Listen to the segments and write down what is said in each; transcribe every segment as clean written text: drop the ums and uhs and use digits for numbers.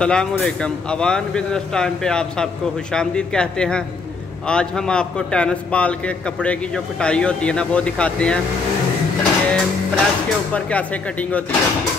अस्सलामुअलैकुम। Awan business time पे आप सबको खुशामदीद कहते हैं। आज हम आपको टेनिस बॉल के कपड़े की जो कटाई होती है ना वो दिखाते हैं कि प्रेस के ऊपर कैसे कटिंग होती है उसकी।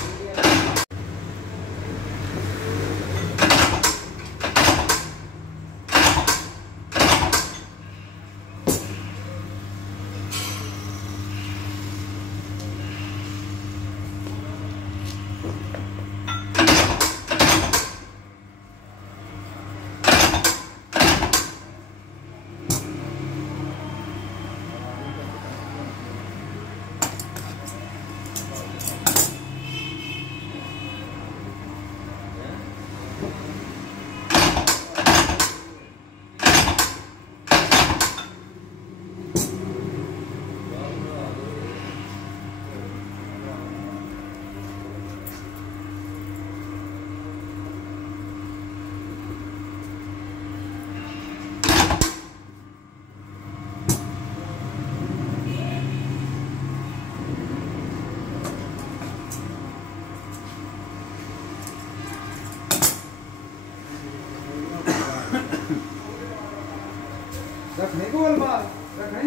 रखने को बाल रखने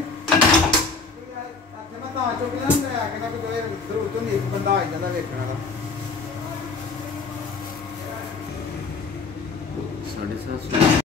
मैं ਤਾਂ ਚੁੱਕ ਲੈਂਦਾ ਆ ਕਿ ਤਾਂ ਕੋਈ ਜ਼ਰੂਰਤ ਨਹੀਂ ਇੱਕ ਬੰਦਾ ਆ ਜਾਂਦਾ ਵੇਖਣ ਦਾ 750